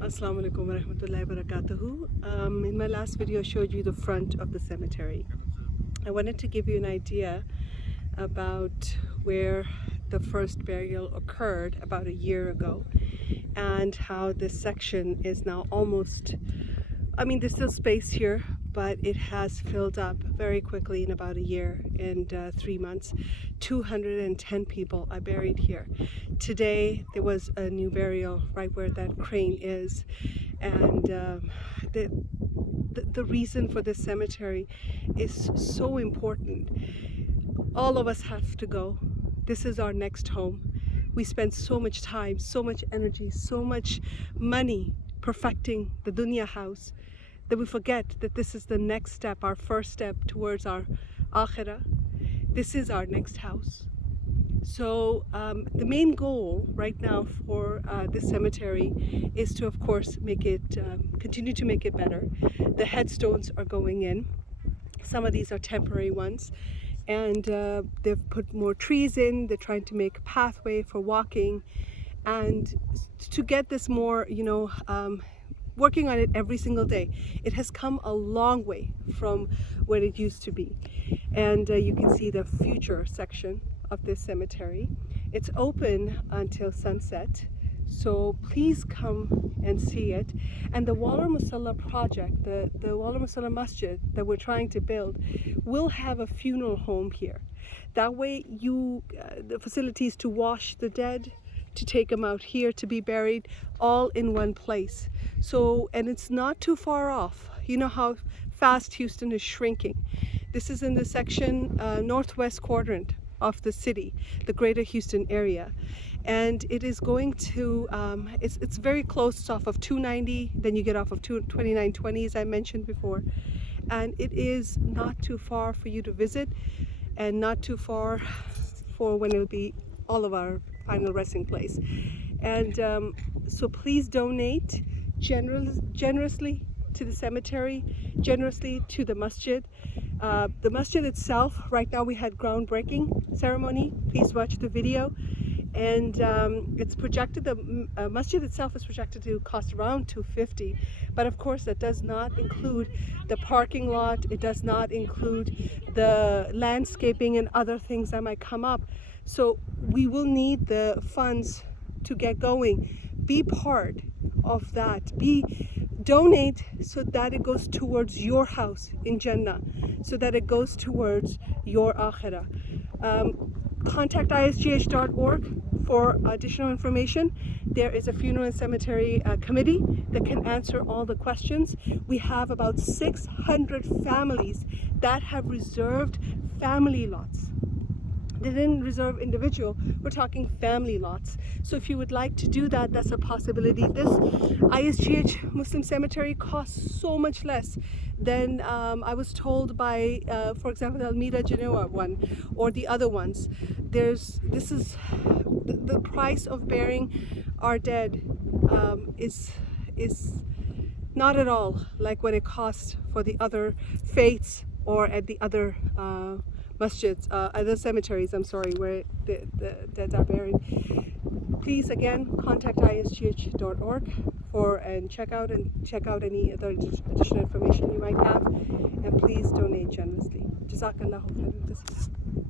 Assalamu alaikum wa rahmatullahi wa barakatuhu. In my last video I showed you the front of the cemetery. I wanted to give you an idea about where the first burial occurred about a year ago and how this section is now almost, there's still space here, but it has filled up very quickly in about a year and 3 months. 210 people are buried here. Today there was a new burial right where that crane is, and the reason for this cemetery is so important. All of us have to go. This is our next home. We spend so much time, so much energy, so much money perfecting the dunya house that we forget that this is the next step, our first step towards our akhirah. This is our next house. So the main goal right now for this cemetery is to, of course, make it continue to make it better. The headstones are going in. Some of these are temporary ones, and they've put more trees in. They're trying to make a pathway for walking, and to get this more, working on it every single day. It has come a long way from what it used to be. And you can see the future section of this cemetery. It's open until sunset, so please come and see it. And the Wala Musalla project, the Wala Musalla Masjid that we're trying to build, will have a funeral home here. That way the facilities to wash the dead, to take them out here to be buried, all in one place. So, and it's not too far off. You know how fast Houston is shrinking. This is in the section northwest quadrant of the city, the greater Houston area. And it is going to, it's very close off of 290, then you get off of 2920 as I mentioned before. And it is not too far for you to visit, and not too far for when it'll be all of our final resting place. And so please donate generously to the cemetery, generously to the masjid. The masjid itself, right now we had groundbreaking ceremony. Please watch the video. And it's projected, the masjid itself is projected to cost around $250, but of course that does not include the parking lot. It does not include the landscaping and other things that might come up. So we will need the funds to get going. Be part of that. Donate so that it goes towards your house in Jannah, so that it goes towards your akhirah. Contact ISGH.org for additional information. There is a funeral and cemetery committee that can answer all the questions. We have about 600 families that have reserved family lots. They didn't reserve individual, we're talking family lots. So if you would like to do that, that's a possibility. This ISGH Muslim cemetery costs so much less than I was told by, for example, the Almeida Genoa one or the other ones. This is the price of burying our dead is not at all like what it costs for the other faiths or at the other masjids, other cemeteries, where the dead are buried. Please again contact isgh.org and check out any other additional information you might have, and please donate generously. Jazakallahu khairan.